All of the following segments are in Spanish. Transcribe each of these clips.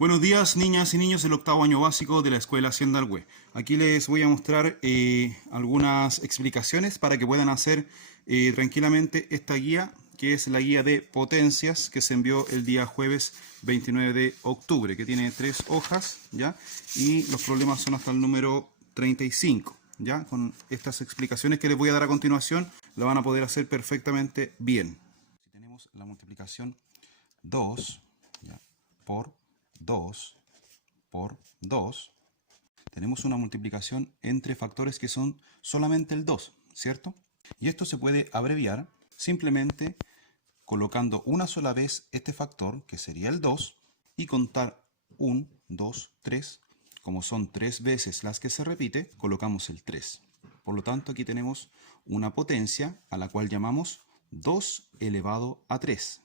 Buenos días, niñas y niños del octavo año básico de la Escuela Hacienda Alhue. Aquí les voy a mostrar algunas explicaciones para que puedan hacer tranquilamente esta guía, que es la guía de potencias que se envió el día jueves 29 de octubre, que tiene 3 hojas, ¿ya? Y los problemas son hasta el número 35, ¿ya? Con estas explicaciones que les voy a dar a continuación, la van a poder hacer perfectamente bien. Si tenemos la multiplicación 2, ¿ya?, por 2 por 2, tenemos una multiplicación entre factores que son solamente el 2, ¿cierto? Y esto se puede abreviar simplemente colocando una sola vez este factor, que sería el 2, y contar 1, 2, 3. Como son 3 veces las que se repite, colocamos el 3. Por lo tanto, aquí tenemos una potencia a la cual llamamos 2 elevado a 3.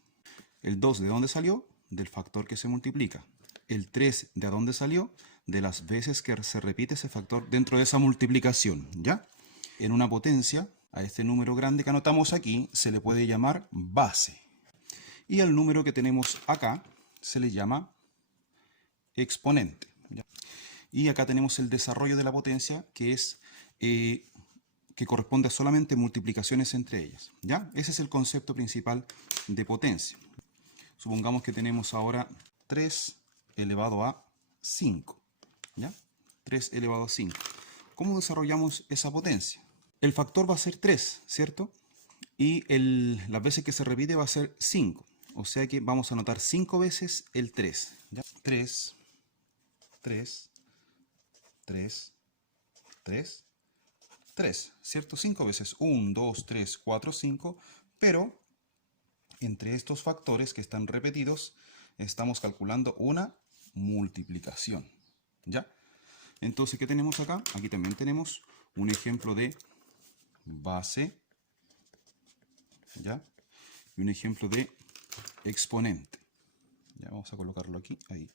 ¿El 2 de dónde salió? Del factor que se multiplica. ¿El 3 de dónde salió? De las veces que se repite ese factor dentro de esa multiplicación, ¿ya? En una potencia, a este número grande que anotamos aquí, se le puede llamar base. Y al número que tenemos acá, se le llama exponente, ¿ya? Y acá tenemos el desarrollo de la potencia, que es que corresponde a solamente multiplicaciones entre ellas, ¿ya? Ese es el concepto principal de potencia. Supongamos que tenemos ahora 3 elevado a 5, ¿ya? 3 elevado a 5. ¿Cómo desarrollamos esa potencia? El factor va a ser 3, ¿cierto? Y las veces que se repite va a ser 5. O sea que vamos a anotar 5 veces el 3, ¿ya? 3, 3, 3, 3, 3, ¿cierto? 5 veces. 1, 2, 3, 4, 5. Pero entre estos factores que están repetidos, estamos calculando una multiplicación, ¿ya? Entonces, ¿qué tenemos acá? Aquí también tenemos un ejemplo de base, ¿ya? Y un ejemplo de exponente. Ya vamos a colocarlo aquí, ahí.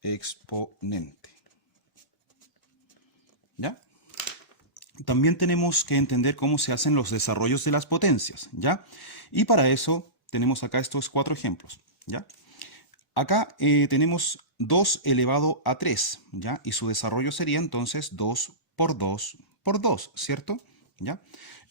Exponente, ¿ya? También tenemos que entender cómo se hacen los desarrollos de las potencias, ¿ya? Y para eso tenemos acá estos 4 ejemplos, ¿ya? Acá tenemos 2 elevado a 3, ¿ya? Y su desarrollo sería entonces 2 por 2 por 2, ¿cierto? ¿Ya?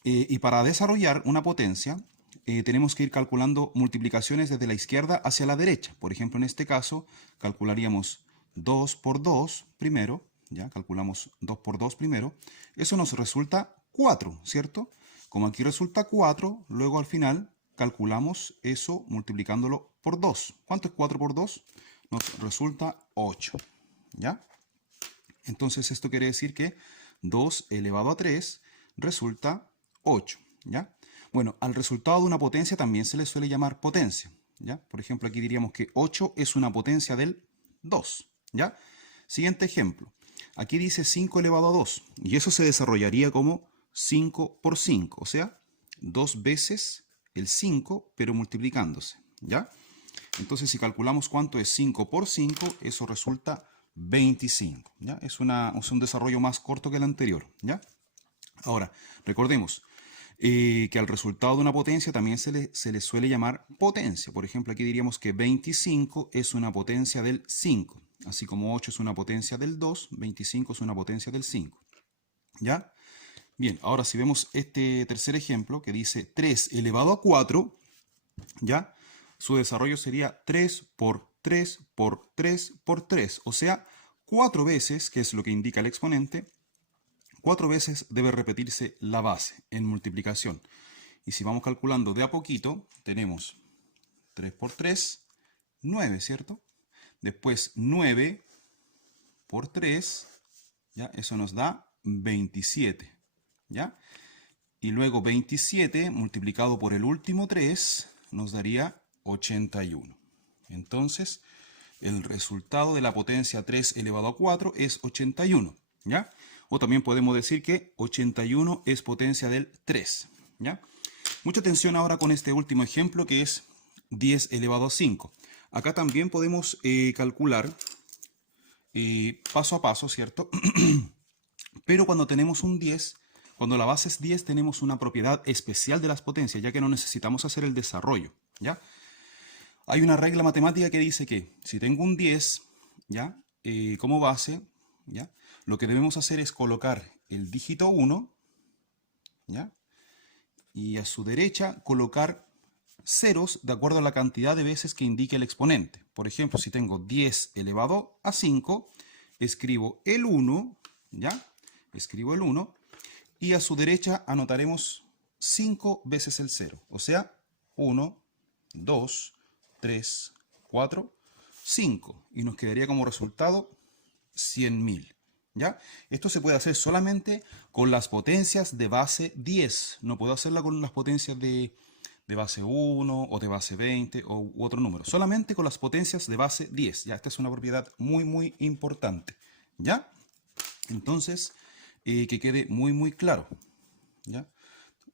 Y para desarrollar una potencia, tenemos que ir calculando multiplicaciones desde la izquierda hacia la derecha. Por ejemplo, en este caso, calcularíamos 2 por 2 primero, ¿ya? Calculamos 2 por 2 primero. Eso nos resulta 4, ¿cierto? Como aquí resulta 4, luego al final calculamos eso multiplicándolo por 2. ¿Cuánto es 4 por 2? Nos resulta 8, ¿ya? Entonces esto quiere decir que 2 elevado a 3 resulta 8, ¿ya? Bueno, al resultado de una potencia también se le suele llamar potencia, ¿ya? Por ejemplo, aquí diríamos que 8 es una potencia del 2, ¿ya? Siguiente ejemplo. Aquí dice 5 elevado a 2, y eso se desarrollaría como 5 por 5, o sea, 2 veces el 5, pero multiplicándose, ¿ya? Entonces, si calculamos cuánto es 5 por 5, eso resulta 25, ¿ya? Es un desarrollo más corto que el anterior, ¿ya? Ahora, recordemos que al resultado de una potencia también se le suele llamar potencia. Por ejemplo, aquí diríamos que 25 es una potencia del 5. Así como 8 es una potencia del 2, 25 es una potencia del 5, ¿ya? Bien, ahora si vemos este tercer ejemplo que dice 3 elevado a 4, ¿ya? Su desarrollo sería 3 por 3 por 3 por 3. O sea, 4 veces, que es lo que indica el exponente, 4 veces debe repetirse la base en multiplicación. Y si vamos calculando de a poquito, tenemos 3 por 3, 9, ¿cierto? Después 9 por 3, ¿ya? Eso nos da 27, ¿ya? Y luego 27 multiplicado por el último 3 nos daría 81. Entonces, el resultado de la potencia 3 elevado a 4 es 81, ¿ya? O también podemos decir que 81 es potencia del 3, ¿ya? Mucha atención ahora con este último ejemplo que es 10 elevado a 5. Acá también podemos calcular paso a paso, ¿cierto? Pero cuando tenemos un 10, cuando la base es 10, tenemos una propiedad especial de las potencias, ya que no necesitamos hacer el desarrollo, ¿ya? Hay una regla matemática que dice que si tengo un 10, ¿ya? Como base, ¿ya? Lo que debemos hacer es colocar el dígito 1, ¿ya? Y a su derecha colocar ceros de acuerdo a la cantidad de veces que indique el exponente. Por ejemplo, si tengo 10 elevado a 5, escribo el 1, ¿ya? Escribo el 1 y a su derecha anotaremos 5 veces el 0. O sea, 1, 2, 3, 4, 5. Y nos quedaría como resultado 100.000. ¿Ya? Esto se puede hacer solamente con las potencias de base 10. No puedo hacerla con las potencias de base 1 o de base 20 u otro número. Solamente con las potencias de base 10. ¿Ya? Esta es una propiedad muy, muy importante. ¿Ya? Entonces, que quede muy, muy claro. ¿Ya?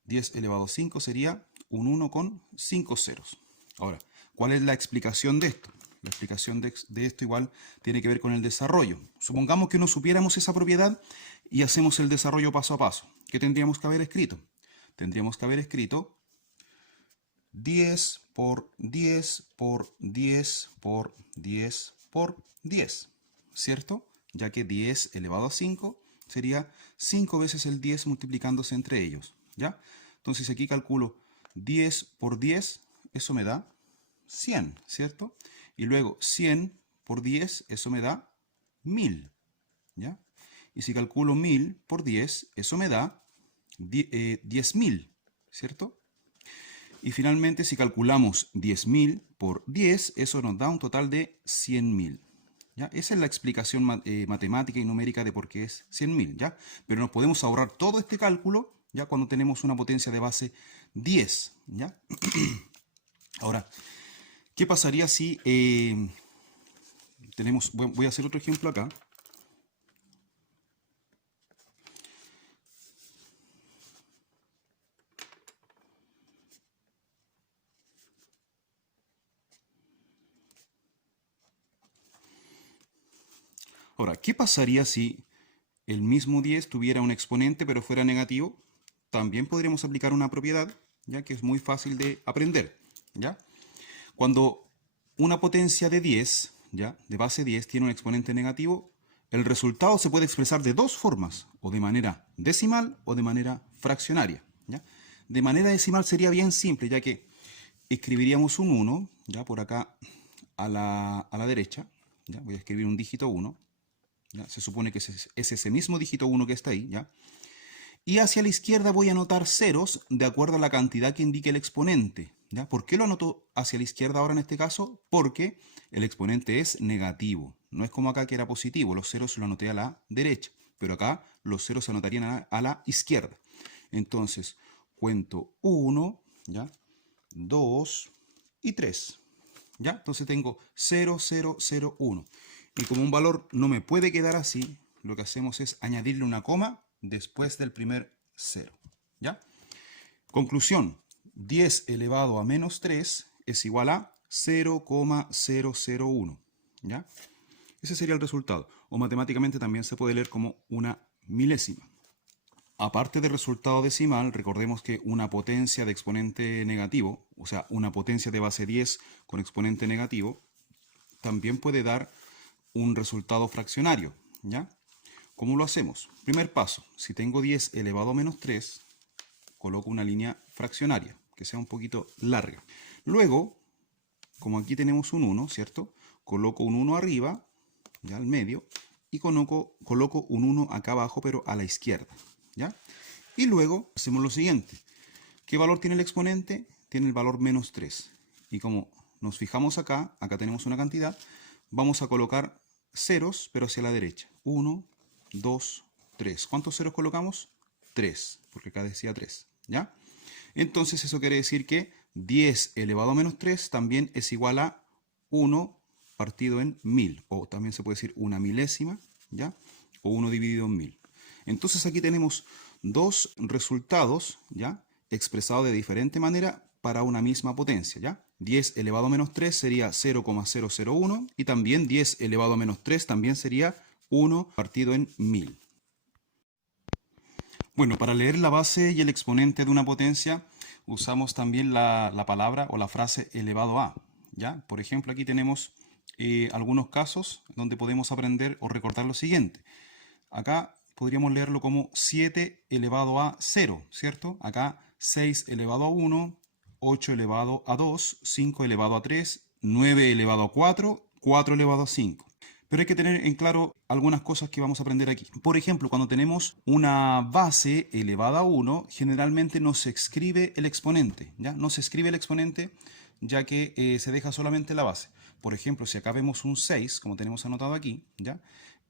10 elevado a 5 sería un 1 con 5 ceros. Ahora, ¿cuál es la explicación de esto? La explicación de esto igual tiene que ver con el desarrollo. Supongamos que no supiéramos esa propiedad y hacemos el desarrollo paso a paso. ¿Qué tendríamos que haber escrito? Tendríamos que haber escrito 10 por 10 por 10 por 10 por 10, ¿cierto? Ya que 10 elevado a 5 sería 5 veces el 10 multiplicándose entre ellos, ¿ya? Entonces aquí calculo 10 por 10, eso me da 100, ¿cierto? Y luego 100 por 10, eso me da 1000, ¿ya? Y si calculo 1000 por 10, eso me da 10.000, ¿cierto? Y finalmente, si calculamos 10.000 por 10, eso nos da un total de 100.000. ¿Ya? Esa es la explicación matemática y numérica de por qué es 100.000, ¿ya? Pero nos podemos ahorrar todo este cálculo, ¿ya? Cuando tenemos una potencia de base 10, ¿ya? Ahora, ¿qué pasaría si voy a hacer otro ejemplo acá. Ahora, ¿qué pasaría si el mismo 10 tuviera un exponente pero fuera negativo? También podríamos aplicar una propiedad, ya que es muy fácil de aprender, ¿ya? Cuando una potencia de 10, ¿ya? De base 10 tiene un exponente negativo, el resultado se puede expresar de dos formas, o de manera decimal o de manera fraccionaria, ¿ya? De manera decimal sería bien simple, ya que escribiríamos un 1, ¿ya? Por acá a la derecha, ¿ya? Voy a escribir un dígito 1, ¿ya? Se supone que es ese mismo dígito 1 que está ahí, ¿ya? Y hacia la izquierda voy a anotar ceros de acuerdo a la cantidad que indique el exponente, ¿ya? ¿Por qué lo anoto hacia la izquierda ahora en este caso? Porque el exponente es negativo. No es como acá que era positivo, los ceros lo anoté a la derecha, pero acá los ceros se anotarían a la izquierda. Entonces, cuento 1, ¿ya? 2 y 3, ¿ya? Entonces tengo 0, 0, 0, 1. Y como un valor no me puede quedar así, lo que hacemos es añadirle una coma después del primer 0, ¿ya? Conclusión, 10 elevado a menos 3 es igual a 0,001, ¿ya? Ese sería el resultado. O matemáticamente también se puede leer como una milésima. Aparte del resultado decimal, recordemos que una potencia de exponente negativo, o sea, una potencia de base 10 con exponente negativo, también puede dar un resultado fraccionario, ¿ya? ¿Cómo lo hacemos? Primer paso, si tengo 10 elevado a menos 3, coloco una línea fraccionaria, que sea un poquito larga. Luego, como aquí tenemos un 1, ¿cierto? Coloco un 1 arriba, ya al medio, y coloco un 1 acá abajo, pero a la izquierda, ¿ya? Y luego hacemos lo siguiente. ¿Qué valor tiene el exponente? Tiene el valor menos 3. Y como nos fijamos acá, acá tenemos una cantidad, vamos a colocar ceros, pero hacia la derecha. 1, 2, 3. ¿Cuántos ceros colocamos? 3, porque acá decía 3, ¿ya? Entonces eso quiere decir que 10 elevado a menos 3 también es igual a 1 partido en 1000, o también se puede decir una milésima, ¿ya? O 1 dividido en 1000. Entonces aquí tenemos dos resultados, ¿ya? Expresados de diferente manera para una misma potencia, ¿ya? 10 elevado a menos 3 sería 0,001 y también 10 elevado a menos 3 también sería 1 partido en 1000. Bueno, para leer la base y el exponente de una potencia usamos también la palabra o la frase elevado a, ¿ya? Por ejemplo, aquí tenemos algunos casos donde podemos aprender o recordar lo siguiente. Acá podríamos leerlo como 7 elevado a 0, ¿cierto? Acá 6 elevado a 1, 8 elevado a 2, 5 elevado a 3, 9 elevado a 4, 4 elevado a 5. Pero hay que tener en claro algunas cosas que vamos a aprender aquí. Por ejemplo, cuando tenemos una base elevada a 1, generalmente no se escribe el exponente, ¿ya? No se escribe el exponente ya que se deja solamente la base. Por ejemplo, si acá vemos un 6, como tenemos anotado aquí, ¿ya?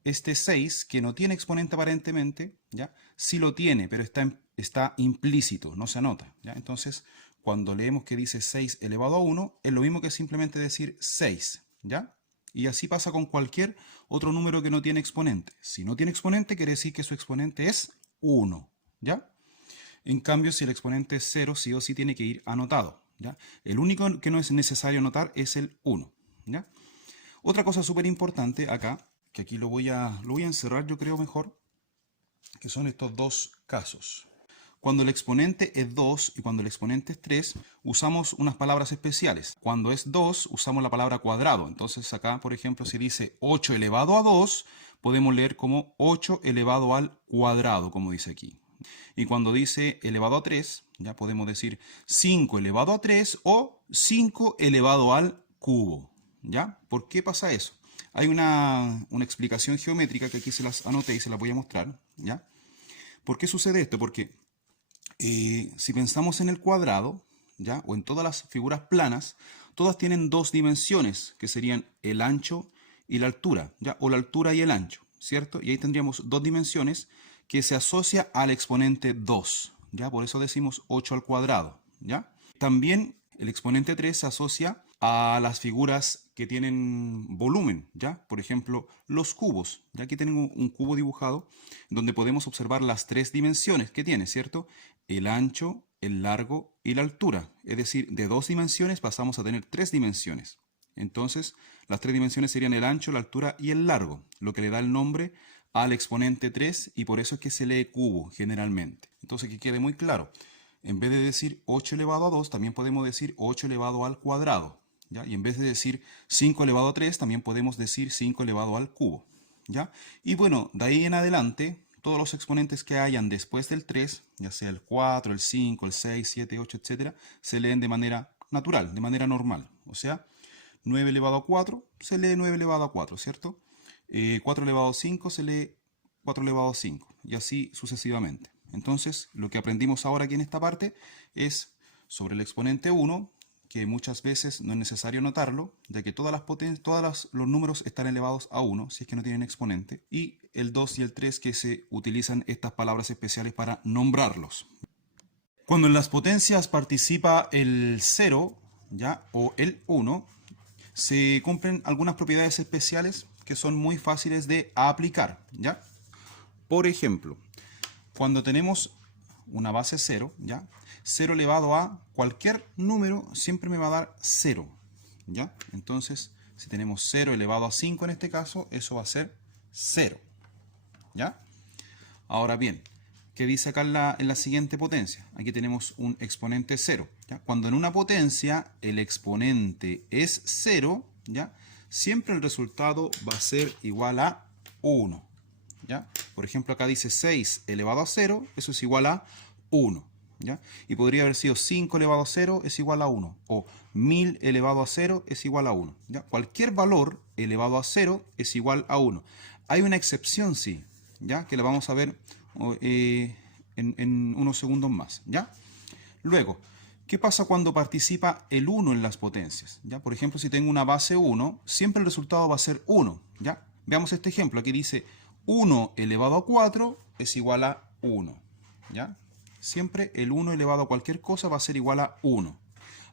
Este 6, que no tiene exponente aparentemente, ¿ya? Sí lo tiene, pero está implícito, no se anota, ¿ya? Entonces, cuando leemos que dice 6 elevado a 1, es lo mismo que simplemente decir 6, ¿ya? Y así pasa con cualquier otro número que no tiene exponente. Si no tiene exponente, quiere decir que su exponente es 1, ¿ya? En cambio, si el exponente es 0, sí o sí tiene que ir anotado, ¿ya? El único que no es necesario anotar es el 1, ¿ya? Otra cosa súper importante acá, que aquí lo voy a encerrar yo creo mejor, que son estos dos casos. Cuando el exponente es 2 y cuando el exponente es 3, usamos unas palabras especiales. Cuando es 2, usamos la palabra cuadrado. Entonces acá, por ejemplo, si dice 8 elevado a 2, podemos leer como 8 elevado al cuadrado, como dice aquí. Y cuando dice elevado a 3, ya podemos decir 5 elevado a 3 o 5 elevado al cubo. ¿Ya? ¿Por qué pasa eso? Hay una explicación geométrica que aquí se las anoté y se las voy a mostrar. ¿Ya? ¿Por qué sucede esto? Porque si pensamos en el cuadrado, ¿ya? O en todas las figuras planas, todas tienen dos dimensiones, que serían el ancho y la altura, ¿ya? O la altura y el ancho, ¿cierto? Y ahí tendríamos dos dimensiones que se asocia al exponente 2, ¿ya? Por eso decimos 8 al cuadrado, ¿ya? También el exponente 3 se asocia a las figuras que tienen volumen, ¿ya? Por ejemplo, los cubos. Ya aquí tengo un cubo dibujado donde podemos observar las tres dimensiones que tiene, ¿cierto? El ancho, el largo y la altura. Es decir, de dos dimensiones pasamos a tener tres dimensiones. Entonces, las tres dimensiones serían el ancho, la altura y el largo, lo que le da el nombre al exponente 3 y por eso es que se lee cubo generalmente. Entonces, que quede muy claro. En vez de decir 8 elevado a 2, también podemos decir 8 elevado al cuadrado, ¿ya? Y en vez de decir 5 elevado a 3, también podemos decir 5 elevado al cubo, ¿ya? Y bueno, de ahí en adelante, todos los exponentes que hayan después del 3, ya sea el 4, el 5, el 6, 7, 8, etc., se leen de manera natural, de manera normal. O sea, 9 elevado a 4 se lee 9 elevado a 4, ¿cierto? 4 elevado a 5 se lee 4 elevado a 5, y así sucesivamente. Entonces, lo que aprendimos ahora aquí en esta parte es sobre el exponente 1, que muchas veces no es necesario notarlo, ya que todos los números están elevados a 1, si es que no tienen exponente, y el 2 y el 3 que se utilizan estas palabras especiales para nombrarlos. Cuando en las potencias participa el 0, ¿ya? O el 1, se cumplen algunas propiedades especiales que son muy fáciles de aplicar, ¿ya? Por ejemplo, cuando tenemos una base 0, ¿ya? 0 elevado a cualquier número siempre me va a dar 0, ¿ya? Entonces, si tenemos 0 elevado a 5 en este caso, eso va a ser 0, ¿ya? Ahora bien, ¿qué dice acá en la siguiente potencia? Aquí tenemos un exponente 0, ¿ya? Cuando en una potencia el exponente es 0, ¿ya? Siempre el resultado va a ser igual a 1. ¿Ya? Por ejemplo, acá dice 6 elevado a 0, eso es igual a 1. ¿Ya? Y podría haber sido 5 elevado a 0 es igual a 1. O 1000 elevado a 0 es igual a 1. ¿Ya? Cualquier valor elevado a 0 es igual a 1. Hay una excepción, sí, ¿ya? Que la vamos a ver en unos segundos más. ¿Ya? Luego, ¿qué pasa cuando participa el 1 en las potencias? ¿Ya? Por ejemplo, si tengo una base 1, siempre el resultado va a ser 1. ¿Ya? Veamos este ejemplo. Aquí dice 1 elevado a 4 es igual a 1. ¿Ya? Siempre el 1 elevado a cualquier cosa va a ser igual a 1.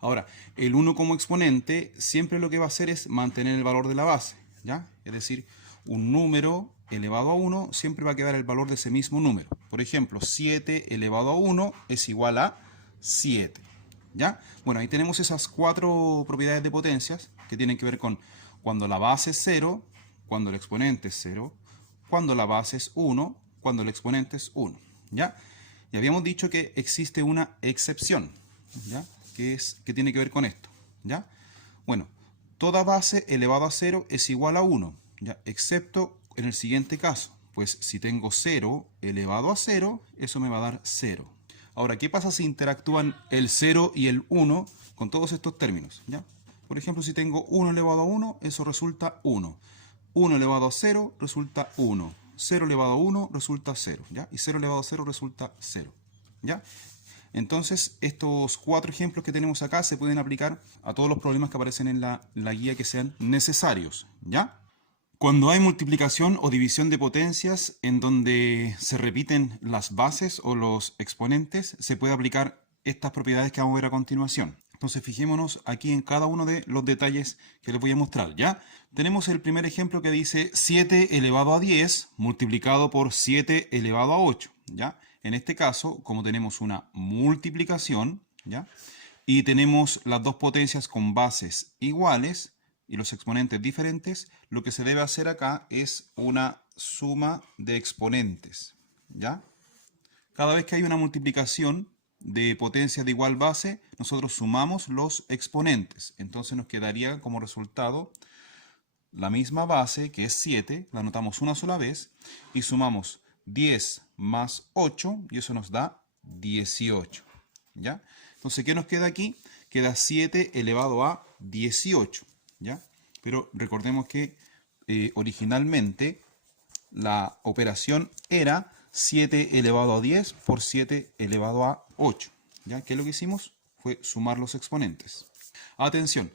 Ahora, el 1 como exponente siempre lo que va a hacer es mantener el valor de la base. ¿Ya? Es decir, un número elevado a 1 siempre va a quedar el valor de ese mismo número. Por ejemplo, 7 elevado a 1 es igual a 7. ¿Ya? Bueno, ahí tenemos esas cuatro propiedades de potencias que tienen que ver con cuando la base es 0, cuando el exponente es 0, cuando la base es 1, cuando el exponente es 1, ¿ya? Y habíamos dicho que existe una excepción, ¿ya? Que tiene que ver con esto, ¿ya? Bueno, toda base elevado a 0 es igual a 1, ¿ya? Excepto en el siguiente caso, pues si tengo 0 elevado a 0, eso me va a dar 0. Ahora, ¿qué pasa si interactúan el 0 y el 1 con todos estos términos? ¿Ya? Por ejemplo, si tengo 1 elevado a 1, eso resulta 1. 1 elevado a 0 resulta 1. 0 elevado a 1 resulta 0. ¿Ya? Y 0 elevado a 0 resulta 0. ¿Ya? Entonces, estos 4 ejemplos que tenemos acá se pueden aplicar a todos los problemas que aparecen en la guía que sean necesarios. ¿Ya? Cuando hay multiplicación o división de potencias en donde se repiten las bases o los exponentes, se puede aplicar estas propiedades que vamos a ver a continuación. Entonces fijémonos aquí en cada uno de los detalles que les voy a mostrar, ¿ya? Tenemos el primer ejemplo que dice 7 elevado a 10 multiplicado por 7 elevado a 8, ¿ya? En este caso, como tenemos una multiplicación, ¿ya? Y tenemos las dos potencias con bases iguales y los exponentes diferentes, lo que se debe hacer acá es una suma de exponentes, ¿ya? Cada vez que hay una multiplicación de potencias de igual base, nosotros sumamos los exponentes. Entonces nos quedaría como resultado la misma base, que es 7, la anotamos una sola vez, y sumamos 10 más 8, y eso nos da 18, ¿ya? Entonces, ¿qué nos queda aquí? Queda 7 elevado a 18, ¿ya? Pero recordemos que originalmente la operación era 7 elevado a 10 por 7 elevado a 8. ¿Ya? ¿Qué es lo que hicimos? Fue sumar los exponentes. Atención,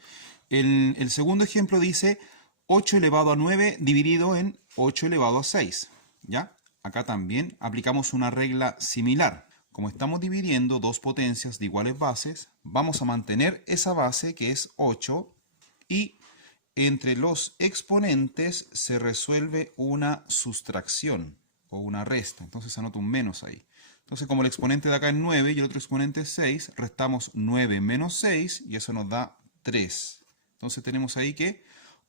el segundo ejemplo dice 8 elevado a 9 dividido en 8 elevado a 6. ¿Ya? Acá también aplicamos una regla similar. Como estamos dividiendo dos potencias de iguales bases, vamos a mantener esa base que es 8 y entre los exponentes se resuelve una sustracción o una resta. Entonces anoto un menos ahí. Entonces, como el exponente de acá es 9 y el otro exponente es 6, restamos 9 menos 6 y eso nos da 3. Entonces tenemos ahí que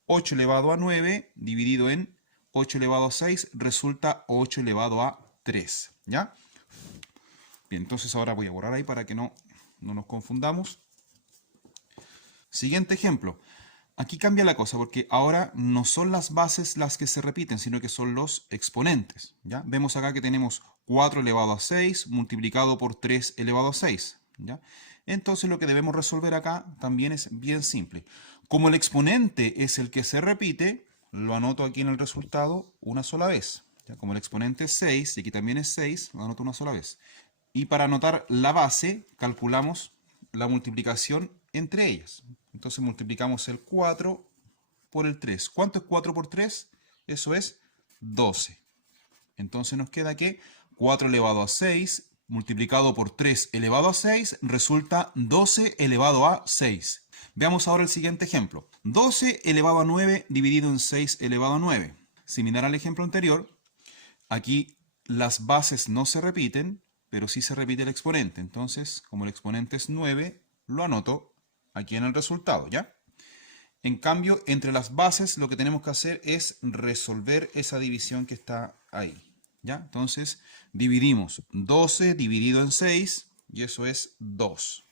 8 elevado a 9 dividido en 8 elevado a 6 resulta 8 elevado a 3. ¿Ya? Bien, entonces ahora voy a borrar ahí para que no nos confundamos. Siguiente ejemplo. Aquí cambia la cosa porque ahora no son las bases las que se repiten, sino que son los exponentes. ¿Ya? Vemos acá que tenemos 4 elevado a 6 multiplicado por 3 elevado a 6. ¿Ya? Entonces lo que debemos resolver acá también es bien simple. Como el exponente es el que se repite, lo anoto aquí en el resultado una sola vez. ¿Ya? Como el exponente es 6 y aquí también es 6, lo anoto una sola vez. Y para anotar la base, calculamos la multiplicación entre ellas. Entonces multiplicamos el 4 por el 3. ¿Cuánto es 4 por 3? Eso es 12. Entonces nos queda que 4 elevado a 6 multiplicado por 3 elevado a 6 resulta 12 elevado a 6. Veamos ahora el siguiente ejemplo. 12 elevado a 9 dividido en 6 elevado a 9. Similar al ejemplo anterior, aquí las bases no se repiten, pero sí se repite el exponente. Entonces, como el exponente es 9, lo anoto aquí en el resultado, ¿ya? En cambio, entre las bases lo que tenemos que hacer es resolver esa división que está ahí, ¿ya? Entonces, dividimos 12 dividido en 6 y eso es 2.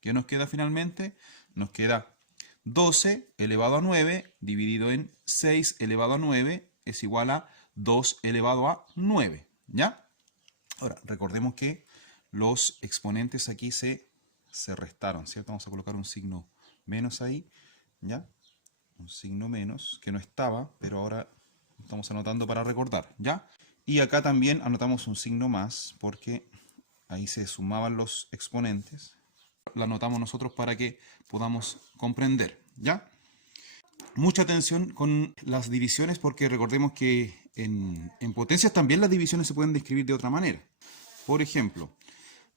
¿Qué nos queda finalmente? Nos queda 12 elevado a 9 dividido en 6 elevado a 9 es igual a 2 elevado a 9, ¿ya? Ahora, recordemos que los exponentes aquí se restaron, ¿cierto? Vamos a colocar un signo menos ahí, ¿ya? Un signo menos, que no estaba, pero ahora estamos anotando para recordar, ¿ya? Y acá también anotamos un signo más, porque ahí se sumaban los exponentes. La anotamos nosotros para que podamos comprender, ¿ya? Mucha atención con las divisiones, porque recordemos que en potencias también las divisiones se pueden describir de otra manera. Por ejemplo,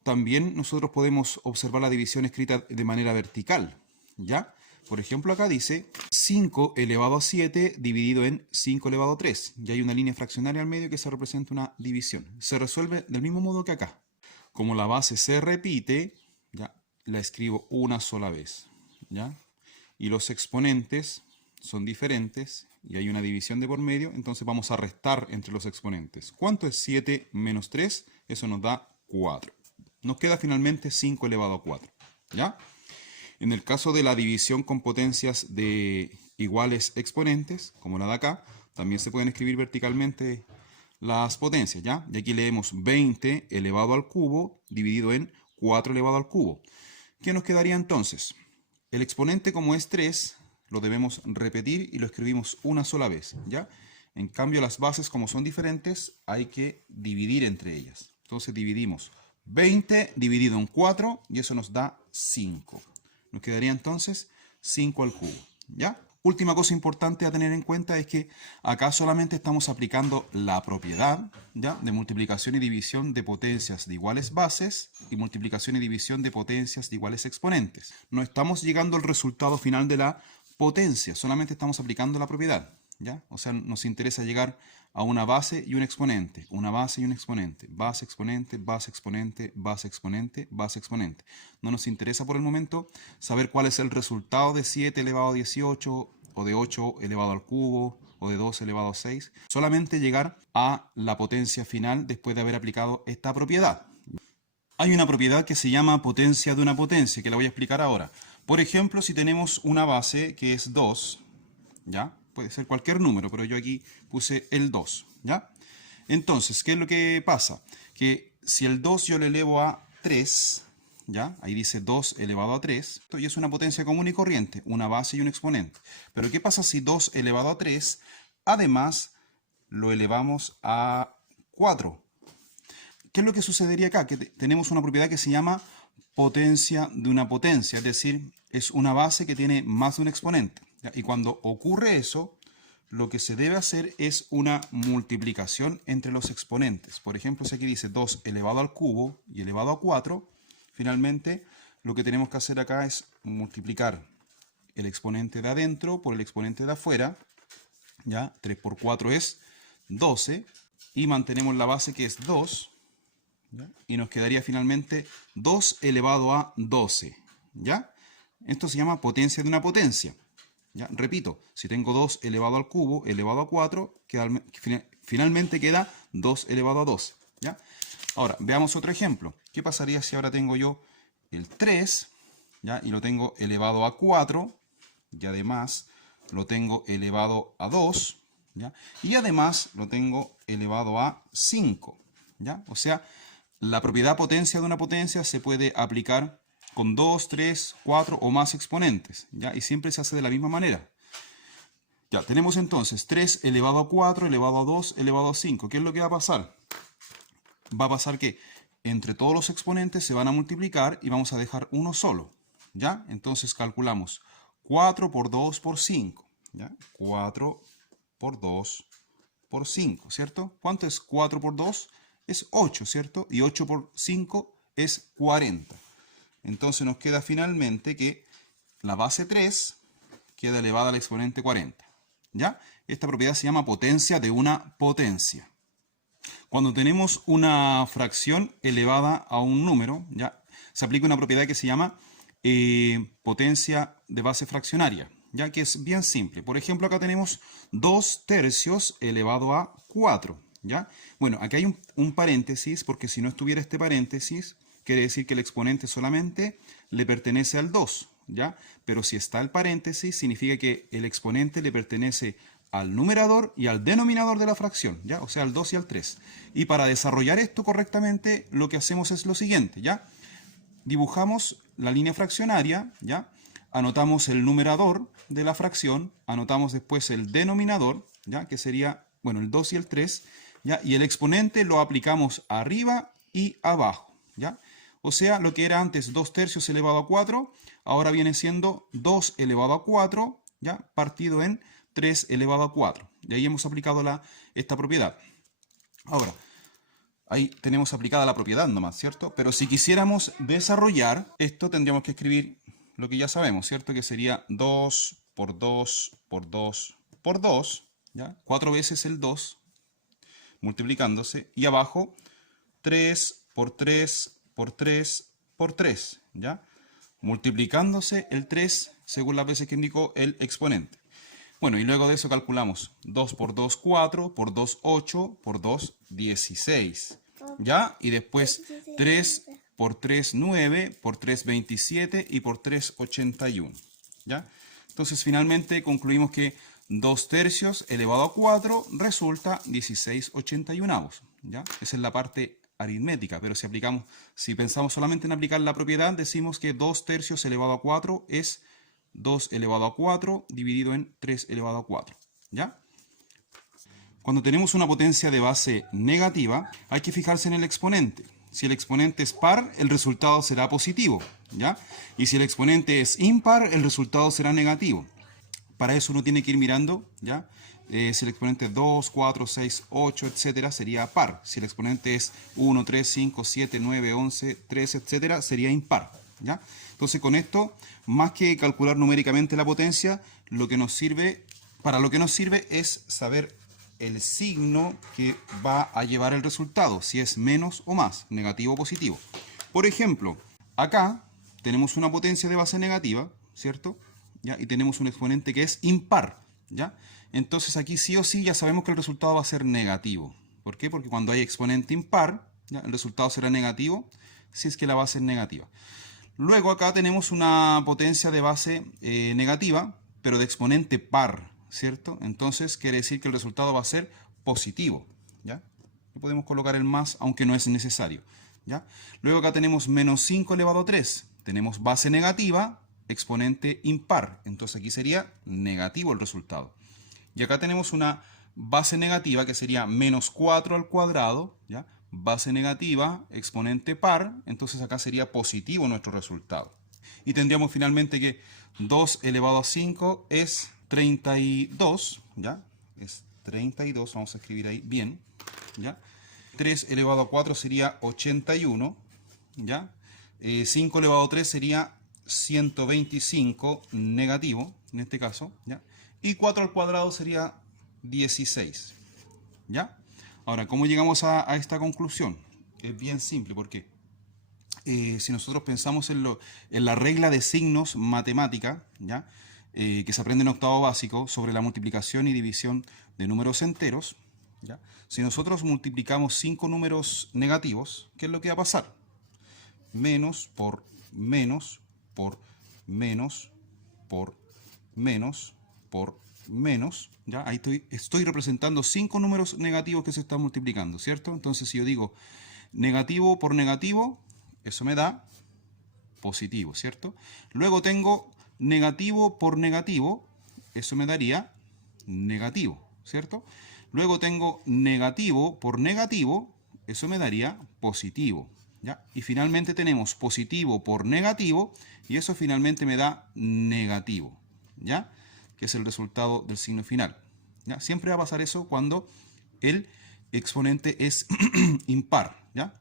también nosotros podemos observar la división escrita de manera vertical, ¿ya? Por ejemplo, acá dice 5 elevado a 7 dividido en 5 elevado a 3. Y hay una línea fraccionaria al medio que se representa una división. Se resuelve del mismo modo que acá. Como la base se repite, ya la escribo una sola vez, ¿ya? Y los exponentes son diferentes y hay una división de por medio, entonces vamos a restar entre los exponentes. ¿Cuánto es 7 menos 3? Eso nos da 4. Nos queda finalmente 5 elevado a 4, ¿ya? En el caso de la división con potencias de iguales exponentes, como la de acá, también se pueden escribir verticalmente las potencias, ¿ya? Y aquí leemos 20 elevado al cubo dividido en 4 elevado al cubo. ¿Qué nos quedaría entonces? El exponente, como es 3, lo debemos repetir y lo escribimos una sola vez, ¿ya? En cambio, las bases, como son diferentes, hay que dividir entre ellas. Entonces dividimos 20 dividido en 4 y eso nos da 5. Nos quedaría entonces 5 al cubo, ¿ya? Última cosa importante a tener en cuenta es que acá solamente estamos aplicando la propiedad, ¿ya?, de multiplicación y división de potencias de iguales bases y multiplicación y división de potencias de iguales exponentes. No estamos llegando al resultado final de la potencia, solamente estamos aplicando la propiedad, ¿ya? O sea, nos interesa llegar a una base y un exponente, una base y un exponente, base, exponente, base, exponente, base, exponente, base, exponente. No nos interesa por el momento saber cuál es el resultado de 7 elevado a 18 o de 8 elevado al cubo o de 2 elevado a 6. Solamente llegar a la potencia final después de haber aplicado esta propiedad. Hay una propiedad que se llama potencia de una potencia, que la voy a explicar ahora. Por ejemplo, si tenemos una base que es 2, ¿ya? Puede ser cualquier número, pero yo aquí puse el 2, ¿ya? Entonces, ¿qué es lo que pasa? Que si el 2 yo le elevo a 3, ¿ya? Ahí dice 2 elevado a 3, y es una potencia común y corriente, una base y un exponente. Pero ¿qué pasa si 2 elevado a 3, además, lo elevamos a 4? ¿Qué es lo que sucedería acá? Que tenemos una propiedad que se llama potencia de una potencia, es decir, es una base que tiene más de un exponente. ¿Ya? Y cuando ocurre eso, lo que se debe hacer es una multiplicación entre los exponentes. Por ejemplo, si aquí dice 2 elevado al cubo y elevado a 4, finalmente lo que tenemos que hacer acá es multiplicar el exponente de adentro por el exponente de afuera. ¿Ya? 3 por 4 es 12 y mantenemos la base que es 2. ¿Ya? Y nos quedaría finalmente 2 elevado a 12. ¿Ya? Esto se llama potencia de una potencia. ¿Ya? Repito, si tengo 2 elevado al cubo elevado a 4, finalmente queda 2 elevado a 12. ¿Ya? Ahora, veamos otro ejemplo. ¿Qué pasaría si ahora tengo yo el 3, ¿ya?, y lo tengo elevado a 4, y además lo tengo elevado a 2, ¿ya?, y además lo tengo elevado a 5. ¿Ya? O sea, la propiedad potencia de una potencia se puede aplicar con 2, 3, 4 o más exponentes, ¿ya? Y siempre se hace de la misma manera. Ya, tenemos entonces 3 elevado a 4, elevado a 2, elevado a 5. ¿Qué es lo que va a pasar? Va a pasar que entre todos los exponentes se van a multiplicar y vamos a dejar uno solo, ¿ya? Entonces calculamos 4 por 2 por 5, ¿ya? 4 por 2 por 5, ¿cierto? ¿Cuánto es 4 por 2? Es 8, ¿cierto? Y 8 por 5 es 40. Entonces nos queda finalmente que la base 3 queda elevada al exponente 40. ¿Ya? Esta propiedad se llama potencia de una potencia. Cuando tenemos una fracción elevada a un número, ¿ya?, se aplica una propiedad que se llama potencia de base fraccionaria, ya que es bien simple. Por ejemplo, acá tenemos 2 tercios elevado a 4. ¿Ya? Bueno, aquí hay un paréntesis, porque si no estuviera este paréntesis, quiere decir que el exponente solamente le pertenece al 2, ¿ya? Pero si está el paréntesis, significa que el exponente le pertenece al numerador y al denominador de la fracción, ¿ya? O sea, al 2 y al 3. Y para desarrollar esto correctamente, lo que hacemos es lo siguiente, ¿ya? Dibujamos la línea fraccionaria, ¿ya? Anotamos el numerador de la fracción, anotamos después el denominador, ¿ya?, que sería, bueno, el 2 y el 3, ¿ya? Y el exponente lo aplicamos arriba y abajo, ¿ya? O sea, lo que era antes 2 tercios elevado a 4, ahora viene siendo 2 elevado a 4, ¿ya?, partido en 3 elevado a 4. Y ahí hemos aplicado esta propiedad. Ahora, ahí tenemos aplicada la propiedad nomás, ¿cierto? Pero si quisiéramos desarrollar esto, tendríamos que escribir lo que ya sabemos, ¿cierto? Que sería 2 por 2 por 2 por 2, ¿ya? 4 veces el 2, multiplicándose, y abajo 3 por 3 por 3 por 3, ¿ya? Multiplicándose el 3 según las veces que indicó el exponente. Bueno, y luego de eso calculamos 2 por 2, 4, por 2, 8, por 2, 16, ¿ya? Y después 3 por 3, 9, por 3, 27 y por 3, 81. ¿Ya? Entonces finalmente concluimos que 2 tercios elevado a 4 resulta 16/81. ¿Ya? Esa es la parte aritmética, pero si pensamos solamente en aplicar la propiedad, decimos que 2 tercios elevado a 4 es 2 elevado a 4 dividido en 3 elevado a 4. ¿Ya? Cuando tenemos una potencia de base negativa, hay que fijarse en el exponente. Si el exponente es par, el resultado será positivo, ¿ya? Y si el exponente es impar, el resultado será negativo. Para eso uno tiene que ir mirando, ¿ya? Si el exponente es 2, 4, 6, 8, etcétera, sería par. Si el exponente es 1, 3, 5, 7, 9, 11, 13, etcétera, sería impar, ¿ya? Entonces con esto, más que calcular numéricamente la potencia, para lo que nos sirve es saber el signo que va a llevar el resultado, si es menos o más, negativo o positivo. Por ejemplo, acá tenemos una potencia de base negativa, ¿cierto? ¿Ya? Y tenemos un exponente que es impar, ¿ya? Entonces aquí sí o sí ya sabemos que el resultado va a ser negativo. ¿Por qué? Porque cuando hay exponente impar, ¿ya? El resultado será negativo si es que la base es negativa. Luego acá tenemos una potencia de base negativa, pero de exponente par, ¿cierto? Entonces quiere decir que el resultado va a ser positivo, ¿ya? No podemos colocar el más, aunque no es necesario, ¿ya? Luego acá tenemos menos 5 elevado a 3. Tenemos base negativa, exponente impar. Entonces aquí sería negativo el resultado. Y acá tenemos una base negativa que sería menos 4 al cuadrado, ¿ya? Base negativa, exponente par, entonces acá sería positivo nuestro resultado. Y tendríamos finalmente que 2 elevado a 5 es 32, ¿ya? Es 32, vamos a escribir ahí bien, ¿ya? 3 elevado a 4 sería 81, ¿ya? 5 elevado a 3 sería 125 negativo, en este caso, ¿ya? Y 4 al cuadrado sería 16, ¿ya? Ahora, ¿cómo llegamos a esta conclusión? Es bien simple, porque si nosotros pensamos en la regla de signos matemática, ¿ya? Que se aprende en octavo básico sobre la multiplicación y división de números enteros, ¿ya? Si nosotros multiplicamos 5 números negativos, ¿qué es lo que va a pasar? Menos por menos por menos por menos por menos, ¿ya? Ahí estoy representando 5 números negativos que se están multiplicando, ¿cierto? Entonces si yo digo negativo por negativo, eso me da positivo, ¿cierto? Luego tengo negativo por negativo, eso me daría negativo, ¿cierto? Luego tengo negativo por negativo, eso me daría positivo, ¿ya? Y finalmente tenemos positivo por negativo, y eso finalmente me da negativo, ¿ya? Que es el resultado del signo final, ¿ya? Siempre va a pasar eso cuando el exponente es impar, ¿ya?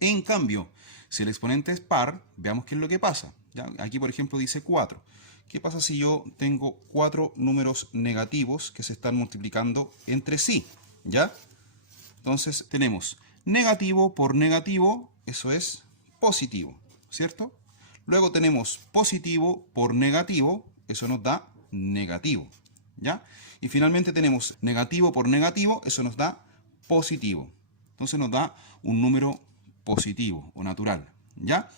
En cambio, si el exponente es par, veamos qué es lo que pasa, ¿ya? Aquí, por ejemplo, dice 4. ¿Qué pasa si yo tengo 4 números negativos que se están multiplicando entre sí? ¿Ya? Entonces tenemos negativo por negativo, eso es positivo, ¿cierto? Luego tenemos positivo por negativo, eso nos da negativo, ¿ya? Y finalmente tenemos negativo por negativo, eso nos da positivo. Entonces nos da un número positivo o natural, ¿ya?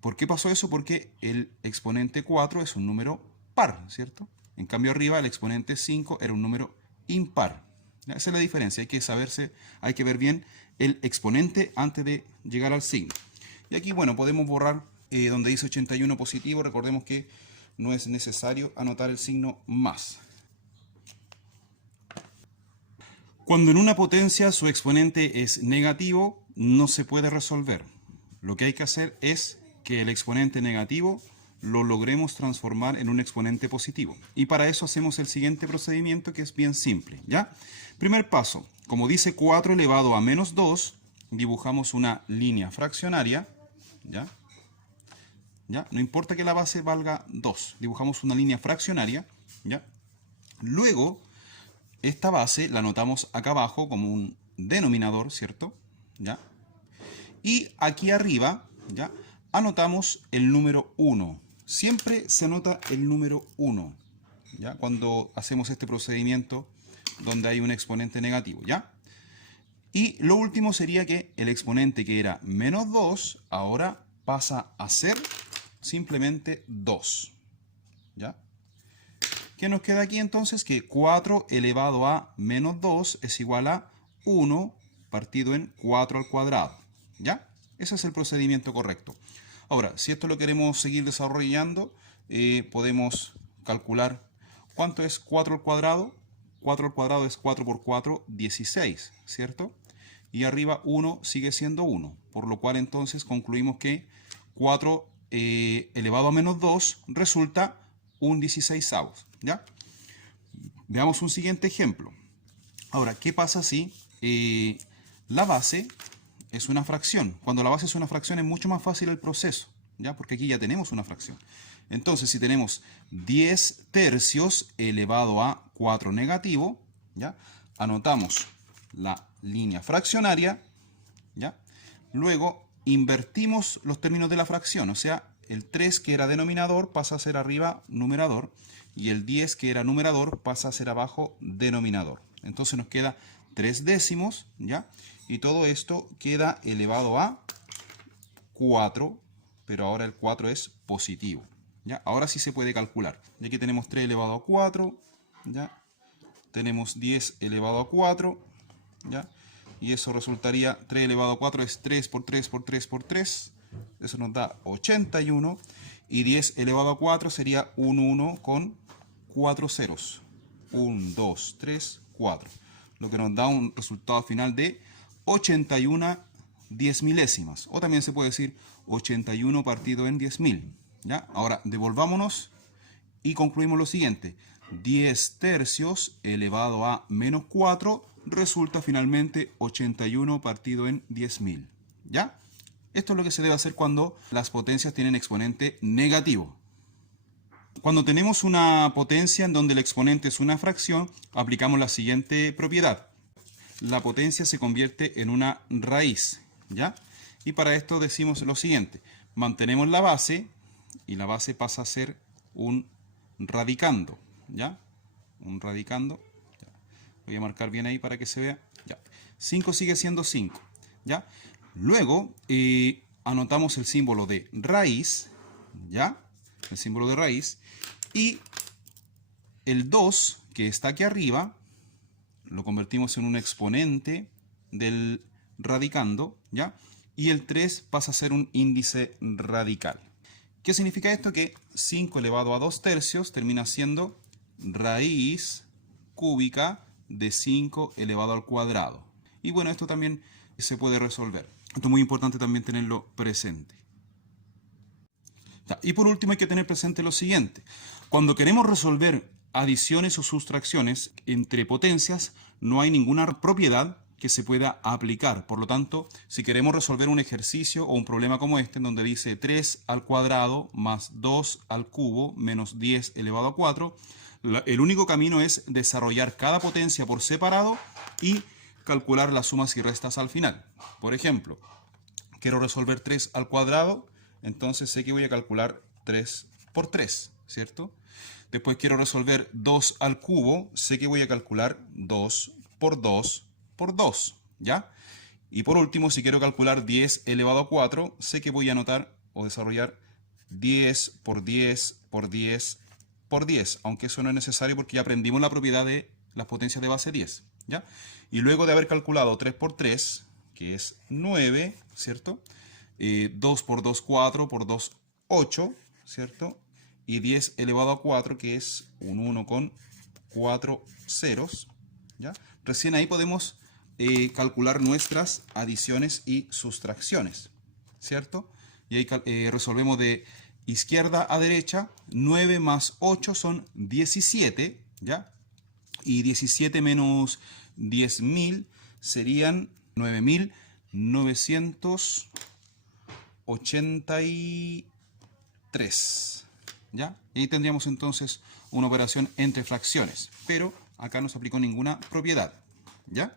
¿Por qué pasó eso? Porque el exponente 4 es un número par, ¿cierto? En cambio arriba el exponente 5 era un número impar. ¿Ya? Esa es la diferencia, hay que ver bien el exponente antes de llegar al signo. Y aquí, bueno, podemos borrar donde dice 81 positivo, recordemos que no es necesario anotar el signo más. Cuando en una potencia su exponente es negativo, no se puede resolver. Lo que hay que hacer es que el exponente negativo lo logremos transformar en un exponente positivo. Y para eso hacemos el siguiente procedimiento, que es bien simple, ¿ya? Primer paso, como dice 4 elevado a menos 2, dibujamos una línea fraccionaria, ¿ya? ¿Ya? No importa que la base valga 2, dibujamos una línea fraccionaria, ¿ya? Luego, esta base la anotamos acá abajo como un denominador, ¿cierto? ¿Ya? Y aquí arriba, ¿ya? Anotamos el número 1. Siempre se anota el número 1, ¿ya? Cuando hacemos este procedimiento donde hay un exponente negativo, ¿ya? Y lo último sería que el exponente que era menos 2, ahora pasa a ser simplemente 2. ¿Ya? ¿Qué nos queda aquí entonces? Que 4 elevado a menos 2 es igual a 1 partido en 4 al cuadrado. ¿Ya? Ese es el procedimiento correcto. Ahora, si esto lo queremos seguir desarrollando, podemos calcular cuánto es 4 al cuadrado. 4 al cuadrado es 4 por 4, 16, ¿cierto? Y arriba 1 sigue siendo 1, por lo cual entonces concluimos que 4 elevado a menos 2 resulta un 16avos, ¿ya? Veamos un siguiente ejemplo. Ahora, ¿qué pasa si la base es una fracción? Cuando la base es una fracción es mucho más fácil el proceso, ¿ya? Porque aquí ya tenemos una fracción. Entonces, si tenemos 10 tercios elevado a 4 negativo, ¿ya? Anotamos la línea fraccionaria, ¿ya? Luego invertimos los términos de la fracción, o sea, el 3 que era denominador pasa a ser arriba numerador y el 10 que era numerador pasa a ser abajo denominador. Entonces nos queda 3 décimos, ¿ya? Y todo esto queda elevado a 4, pero ahora el 4 es positivo, ¿ya? Ahora sí se puede calcular. Y aquí tenemos 3 elevado a 4, ¿ya? Tenemos 10 elevado a 4, ¿ya? Y eso resultaría 3 elevado a 4 es 3 por 3 por 3 por 3. Eso nos da 81. Y 10 elevado a 4 sería 1 con 4 ceros. 1, 2, 3, 4. Lo que nos da un resultado final de 81 10 milésimas. O también se puede decir 81 partido en 10.000. ¿Ya? Ahora devolvámonos y concluimos lo siguiente. 10 tercios elevado a menos 4 resulta finalmente 81 partido en 10.000. ¿Ya? Esto es lo que se debe hacer cuando las potencias tienen exponente negativo. Cuando tenemos una potencia en donde el exponente es una fracción, aplicamos la siguiente propiedad. La potencia se convierte en una raíz, ¿ya? Y para esto decimos lo siguiente. Mantenemos la base y la base pasa a ser un radicando, ¿ya? Un radicando. Ya. Voy a marcar bien ahí para que se vea. Ya. 5 sigue siendo 5, ¿ya? Luego anotamos el símbolo de raíz, ¿ya? El símbolo de raíz. Y el 2, que está aquí arriba, lo convertimos en un exponente del radicando, ¿ya? Y el 3 pasa a ser un índice radical. ¿Qué significa esto? Que 5 elevado a 2 tercios termina siendo raíz cúbica de 5 elevado al cuadrado. Y bueno, esto también se puede resolver. Esto es muy importante también tenerlo presente. Y por último hay que tener presente lo siguiente. Cuando queremos resolver adiciones o sustracciones entre potencias, no hay ninguna propiedad que se pueda aplicar. Por lo tanto, si queremos resolver un ejercicio o un problema como este, en donde dice 3 al cuadrado más 2 al cubo menos 10 elevado a 4, el único camino es desarrollar cada potencia por separado y calcular las sumas y restas al final. Por ejemplo, quiero resolver 3 al cuadrado, entonces sé que voy a calcular 3 por 3, ¿cierto? Después quiero resolver 2 al cubo, sé que voy a calcular 2 por 2 por 2, ¿ya? Y por último, si quiero calcular 10 elevado a 4, sé que voy a anotar o desarrollar 10 por 10 por 10 por 10, aunque eso no es necesario porque ya aprendimos la propiedad de las potencias de base 10, ¿ya? Y luego de haber calculado 3 por 3, que es 9, ¿cierto? 2 por 2, 4 por 2, 8, ¿cierto? Y 10 elevado a 4, que es un 1 con 4 ceros, ¿ya? Recién ahí podemos calcular nuestras adiciones y sustracciones, ¿cierto? Y ahí resolvemos de izquierda a derecha. 9 más 8 son 17, ¿ya? Y 17 menos 10.000 serían 9.983, ¿ya? Y ahí tendríamos entonces una operación entre fracciones, pero acá no se aplicó ninguna propiedad, ¿ya?